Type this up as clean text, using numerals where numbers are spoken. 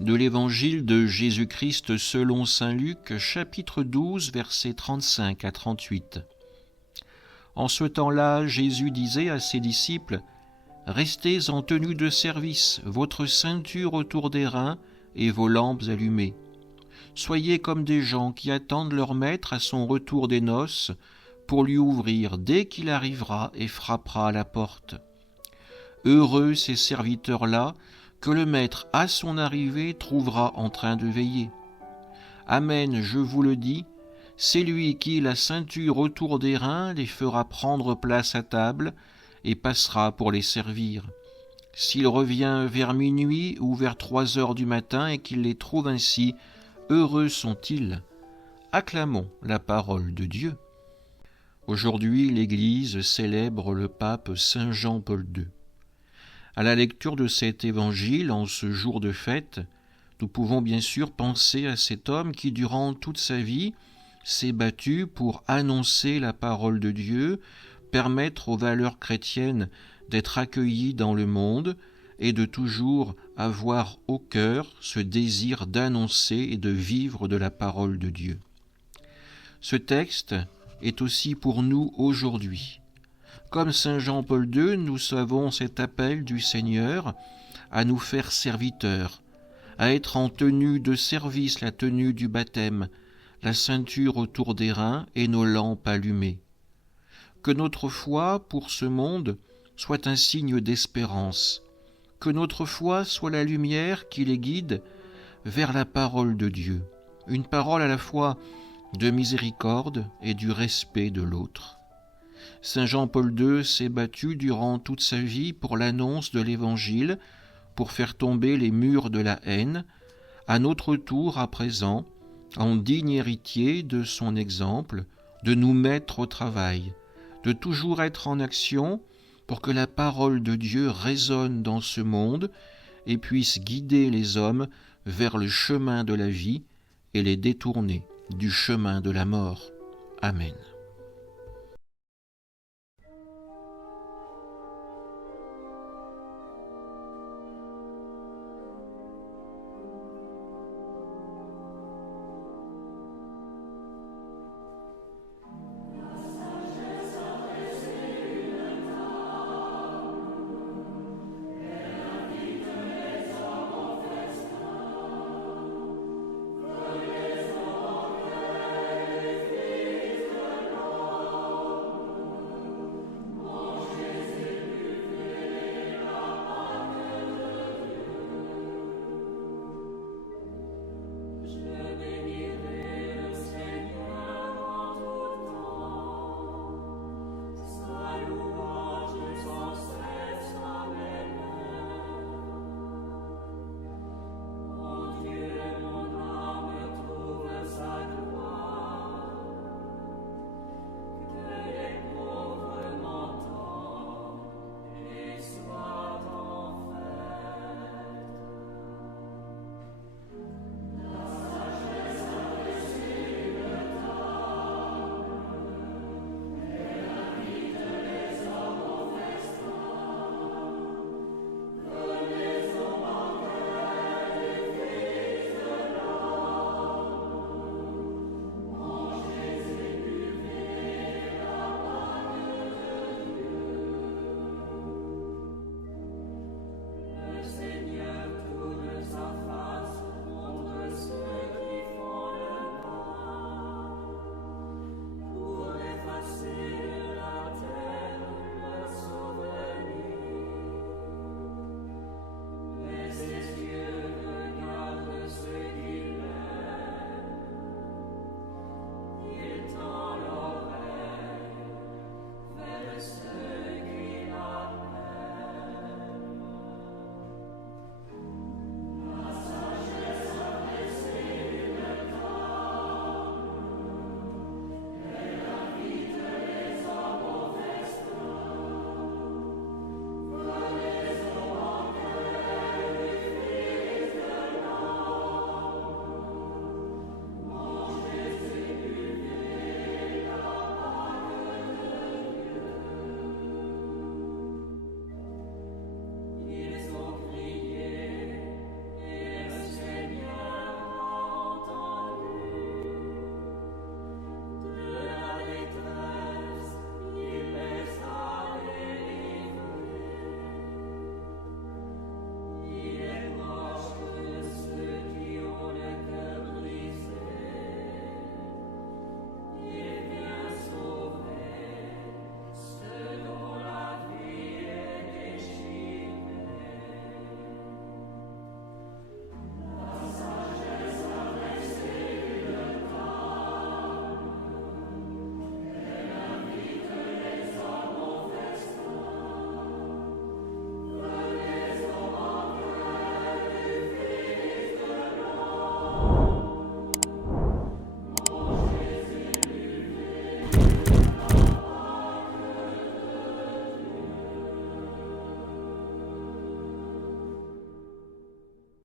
de l'Évangile de Jésus-Christ selon saint Luc, chapitre 12, versets 35 à 38. En ce temps-là, Jésus disait à ses disciples : « Restez en tenue de service, votre ceinture autour des reins et vos lampes allumées. Soyez comme des gens qui attendent leur maître à son retour des noces pour lui ouvrir dès qu'il arrivera et frappera à la porte. Heureux ces serviteurs-là que le maître à son arrivée trouvera en train de veiller. Amen, je vous le dis, c'est lui qui, la ceinture autour des reins, les fera prendre place à table et passera pour les servir. S'il revient vers minuit ou vers 3 heures du matin et qu'il les trouve ainsi, heureux sont-ils. Acclamons la parole de Dieu. Aujourd'hui, l'Église célèbre le pape Saint Jean-Paul II. À la lecture de cet évangile, en ce jour de fête, nous pouvons bien sûr penser à cet homme qui, durant toute sa vie, s'est battu pour annoncer la parole de Dieu, permettre aux valeurs chrétiennes d'être accueillies dans le monde et de toujours avoir au cœur ce désir d'annoncer et de vivre de la parole de Dieu. Ce texte est aussi pour nous aujourd'hui. Comme saint Jean-Paul II, nous savons cet appel du Seigneur à nous faire serviteurs, à être en tenue de service, la tenue du baptême, la ceinture autour des reins et nos lampes allumées. Que notre foi pour ce monde soit un signe d'espérance, que notre foi soit la lumière qui les guide vers la parole de Dieu, une parole à la fois de miséricorde et du respect de l'autre. Saint Jean-Paul II s'est battu durant toute sa vie pour l'annonce de l'Évangile, pour faire tomber les murs de la haine. À notre tour, à présent, en digne héritier de son exemple, de nous mettre au travail, de toujours être en action pour que la parole de Dieu résonne dans ce monde et puisse guider les hommes vers le chemin de la vie et les détourner du chemin de la mort. Amen.